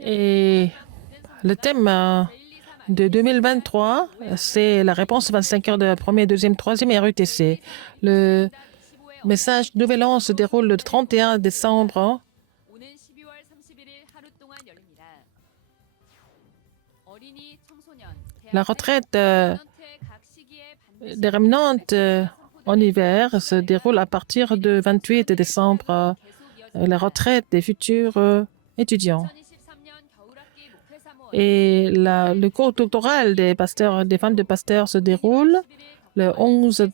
Et le thème de 2023, c'est la réponse 25 heures de premier, deuxième, troisième et RUTC. Le message Nouvel An se déroule le 31 décembre. La retraite des remnantes en hiver se déroule à partir du 28 décembre. La retraite des futurs étudiants. Et le cours doctoral des pasteurs, des femmes de pasteurs se déroule le 11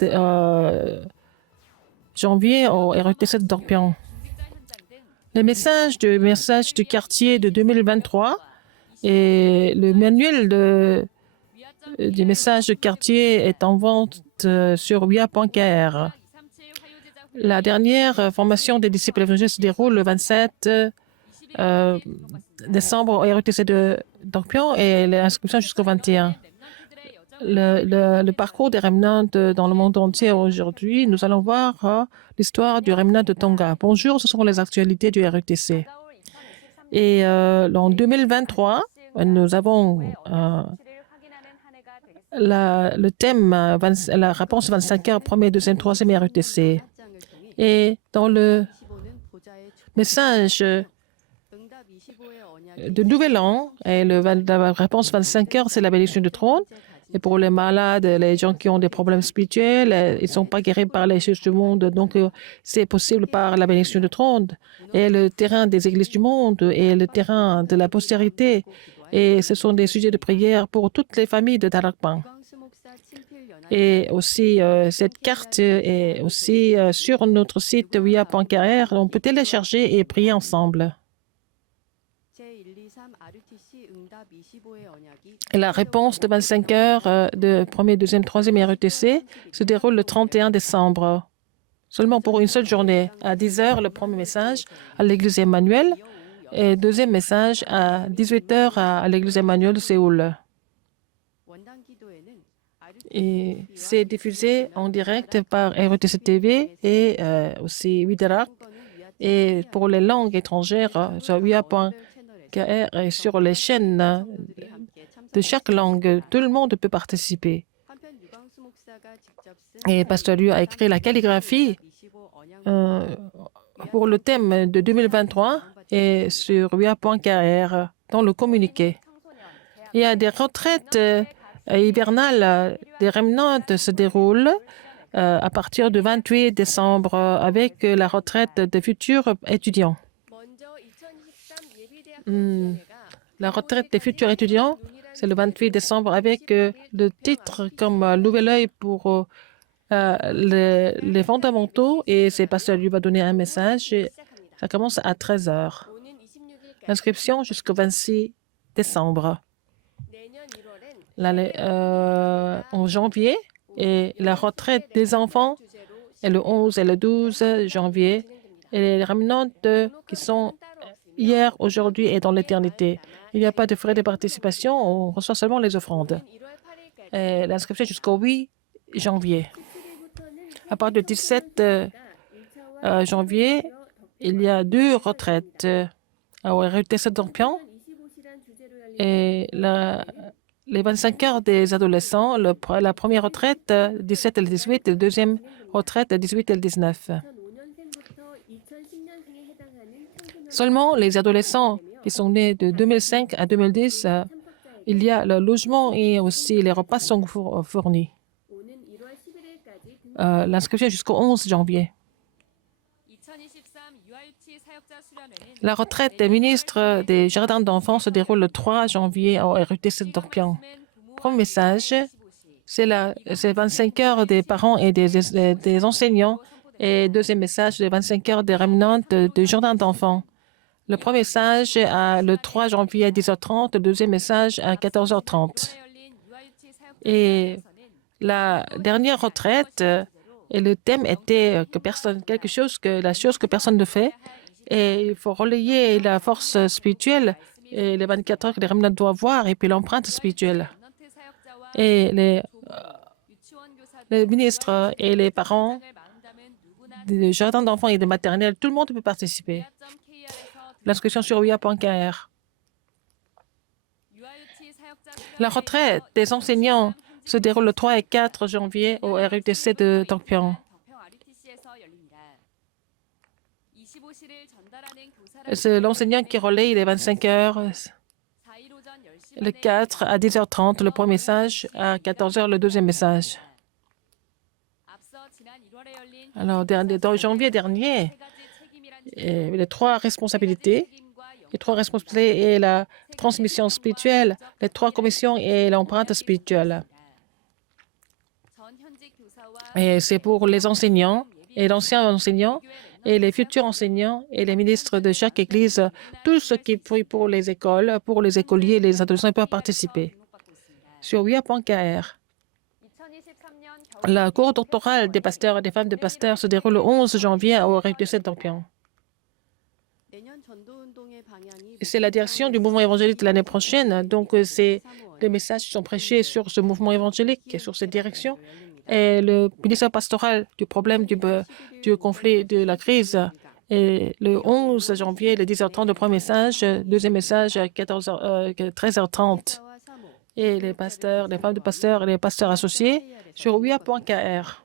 janvier au RETC de Dorpion. Le message du quartier de 2023 et le manuel du message de quartier est en vente sur wia.kr. La dernière formation des disciples évangéliques se déroule le 27 décembre au RETC de Dorpion et l'inscription jusqu'au 21. Le parcours des remnants dans le monde entier aujourd'hui, nous allons voir l'histoire du remnant de Tonga. Bonjour, ce sont les actualités du RETC. Et en 2023, nous avons le thème, la réponse 25 heures, premier, deuxième, troisième RETC. Et dans le message de Nouvel An, et la réponse 25 heures, c'est la bénédiction du trône. Et pour les malades, les gens qui ont des problèmes spirituels, ils ne sont pas guéris par les choses du monde. Donc, c'est possible par la bénédiction du trône. Et le terrain des églises du monde et le terrain de la postérité. Et ce sont des sujets de prière pour toutes les familles de Darakban. Et aussi, cette carte est aussi sur notre site wia.kr. On peut télécharger et prier ensemble. Et la réponse de 25 heures de premier, deuxième, troisième RETC se déroule le 31 décembre. Seulement pour une seule journée. À 10 heures, le premier message à l'église Emmanuel et deuxième message à 18 heures à l'église Emmanuel de Séoul. Et c'est diffusé en direct par RETC TV et aussi Widarak. Et pour les langues étrangères, sur wia.kr et sur les chaînes de chaque langue, tout le monde peut participer. Et Pasteur Liu a écrit la calligraphie pour le thème de 2023 et sur wia.kr dans le communiqué. Il y a des retraites hivernales des remnantes se déroulent à partir du 28 décembre avec la retraite des futurs étudiants. La retraite des futurs étudiants, c'est le 28 décembre avec le titre comme Nouvel œil pour les fondamentaux et c'est Pasteur Liu va donner un message. Ça commence à 13 heures. L'inscription jusqu'au 26 décembre. En janvier, et la retraite des enfants est le 11 et le 12 janvier. Et les remnantes qui sont hier, aujourd'hui et dans l'éternité. Il n'y a pas de frais de participation, on reçoit seulement les offrandes. L'inscription jusqu'au 8 janvier. À partir du 17 janvier, il y a 2 retraites au RETC Dorpion. Et les 25 heures des adolescents, la première retraite, 17 et le 18, et la deuxième retraite, 18 et le 19. Seulement les adolescents qui sont nés de 2005 à 2010, il y a le logement et aussi les repas sont fournis. L'inscription jusqu'au 11 janvier. La retraite des ministres des jardins d'enfants se déroule le 3 janvier au RETC Dorpion. Premier message, c'est 25 heures des parents et des enseignants. Et deuxième message, c'est 25 heures des remnantes des jardins d'enfants. Le premier message le 3 janvier à 10h30, le deuxième message à 14h30. Et la dernière retraite, et le thème était la chose que personne ne fait. Et il faut relayer la force spirituelle et les 24 heures que les remnants doivent voir et puis l'empreinte spirituelle. Et les ministres et les parents des jardins d'enfants et des maternelles, tout le monde peut participer. l'inscription sur UA.kr. La retraite des enseignants se déroule le 3 et 4 janvier au RUTC de Tongpyeong. C'est l'enseignant qui relaye les 25 heures. Le 4 à 10h30, le premier message. À 14h, le deuxième message. Alors, dans janvier dernier, les trois responsabilités et la transmission spirituelle, les trois commissions et l'empreinte spirituelle. Et c'est pour les enseignants et l'ancien enseignant et les futurs enseignants et les ministres de chaque église, tous ceux qui prient pour les écoles, pour les écoliers, les adolescents peuvent participer. Sur UA.kr. La cour doctorale des pasteurs et des femmes de pasteurs se déroule le 11 janvier au RUTC de Tongpyeong. C'est la direction du mouvement évangélique de l'année prochaine. Donc, les messages sont prêchés sur ce mouvement évangélique et sur cette direction. Et le ministère pastoral du problème du conflit, de la crise. Et le 11 janvier, le 10h30, le premier message, deuxième message à 13h30. Et les pasteurs, les femmes de pasteurs et les pasteurs associés sur UA.kr.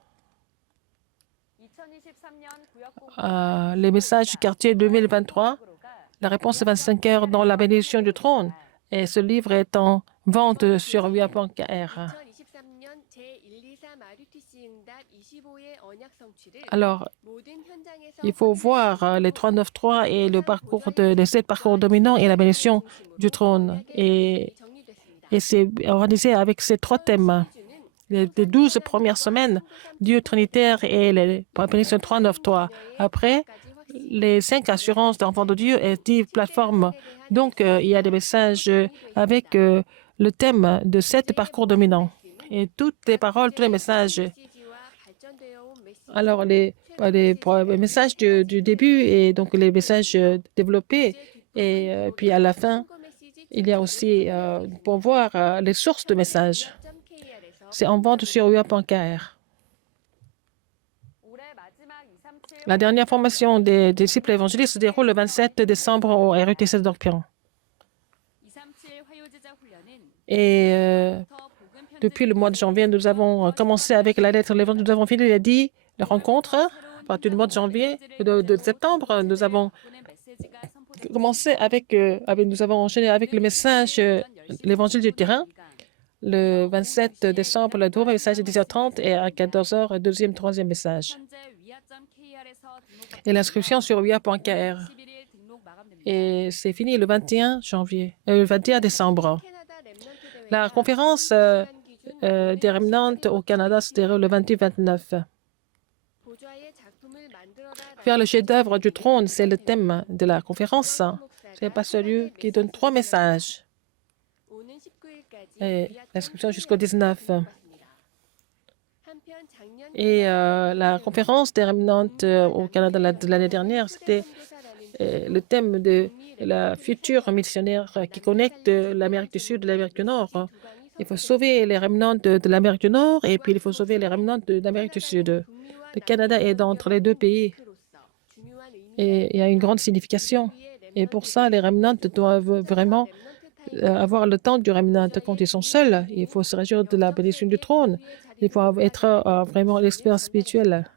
Les messages du quartier 2023. La réponse est 25 heures dans la bénédiction du trône. Et ce livre est en vente sur UA.kr. Alors, il faut voir les 393 et les 7 parcours dominants et la bénédiction du trône. Et c'est organisé avec ces 3 thèmes. Les 12 premières semaines, Dieu trinitaire et les bénédictions 393. Après, les 5 assurances d'enfants de Dieu et 10 plateformes. Donc, il y a des messages avec le thème de 7 parcours dominants. Et toutes les paroles, tous les messages. Alors, les messages du début et donc les messages développés. Et puis, à la fin, il y a aussi pour voir les sources de messages. C'est en vente sur UA.kr. La dernière formation des disciples évangélistes se déroule le 27 décembre au RUTC de Tongpyeong. Et depuis le mois de janvier, nous avons commencé avec la lettre de l'Évangile. Nous avons fini les 10 rencontres. À partir du mois de janvier, de septembre, nous avons commencé nous avons enchaîné avec le message, l'Évangile du terrain. Le 27 décembre, le deuxième message à 10h30 et à 14h, le deuxième, troisième message. Et l'inscription sur UA.kr. Et c'est fini le 21 décembre. La conférence des remnants au Canada se déroule le 28-29. Faire le chef-d'œuvre du trône, c'est le thème de la conférence. Ce n'est pas celui qui donne 3 messages. Et l'inscription jusqu'au 19. Et la conférence des remnants au Canada de l'année dernière, c'était le thème de la future missionnaire qui connecte l'Amérique du Sud et l'Amérique du Nord. Il faut sauver les remnants de l'Amérique du Nord et puis il faut sauver les remnants de l'Amérique du Sud. Le Canada est entre les deux pays et il y a une grande signification. Et pour ça, les remnants doivent vraiment avoir le temps du remnant. Quand ils sont seuls, il faut se réjouir de la bénédiction du trône. Il faut être vraiment l'expert spirituel.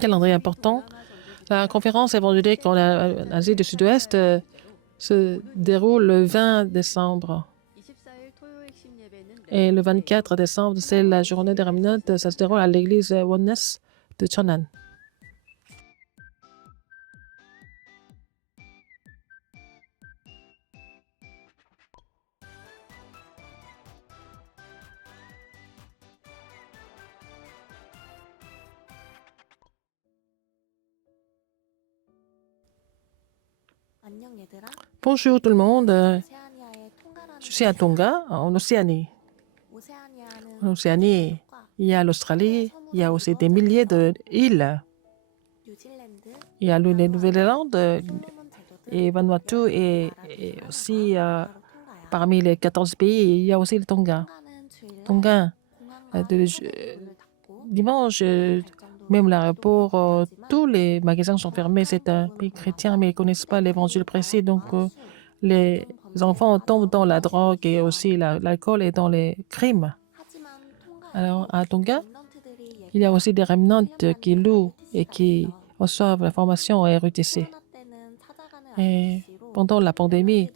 Calendrier important. La conférence évangélique en Asie du Sud-Ouest se déroule le 20 décembre. Et le 24 décembre, c'est la journée des Remnants. Ça se déroule à l'église Oneness de Cheonan. Bonjour tout le monde. Je suis à Tonga, en Océanie. En Océanie, il y a l'Australie, il y a aussi des milliers d'îles. Il y a la Nouvelle-Zélande et Vanuatu et aussi parmi les 14 pays, il y a aussi le Tonga. Tonga, dimanche, même l'aéroport, tous les magasins sont fermés. C'est un pays chrétien, mais ils ne connaissent pas l'évangile précis. Donc, les enfants tombent dans la drogue et aussi l'alcool et dans les crimes. Alors, à Tonga, il y a aussi des remnants qui louent et qui reçoivent la formation à RUTC. Et pendant la pandémie,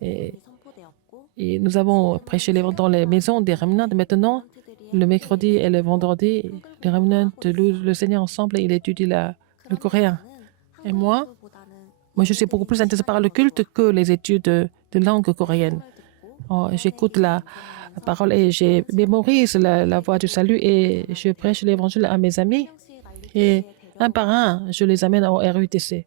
et nous avons prêché dans les maisons des remnants. Maintenant, le mercredi et le vendredi, les remnants louent le Seigneur ensemble et ils étudient le coréen. Et moi, je suis beaucoup plus intéressée par le culte que les études de langue coréenne. J'écoute la parole et je mémorise la voix du salut et je prêche l'évangile à mes amis. Et un par un, je les amène au RUTC.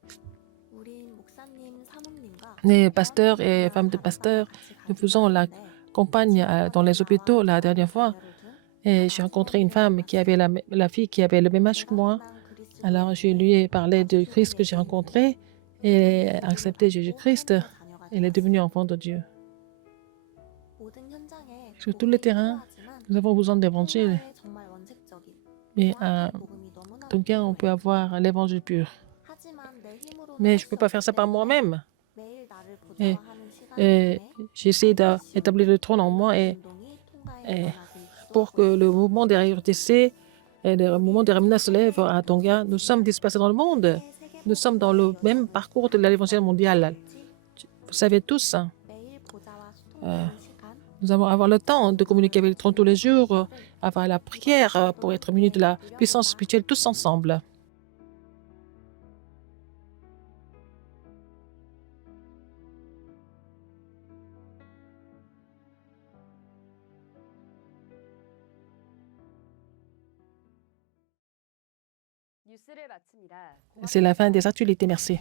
Les pasteurs et femmes de pasteurs, nous faisons la campagne dans les hôpitaux la dernière fois. Et j'ai rencontré une femme qui avait la fille qui avait le même âge que moi. Alors, je lui ai parlé de Christ que j'ai rencontré et elle a accepté Jésus-Christ. Elle est devenue enfant de Dieu. Sur tous les terrains, nous avons besoin d'évangile. Mais à Tonga, on peut avoir l'évangile pur. Mais je ne peux pas faire ça par moi-même. Et j'essaie d'établir le trône en moi et pour que le mouvement des RUTC et le mouvement des remnants se lève à Tonga. Nous sommes dispersés dans le monde. Nous sommes dans le même parcours de l'évangile mondial. Vous savez tous, nous allons avoir le temps de communiquer avec le trône tous les jours, avoir la prière pour être munis de la puissance spirituelle tous ensemble. C'est la fin des actualités. Merci.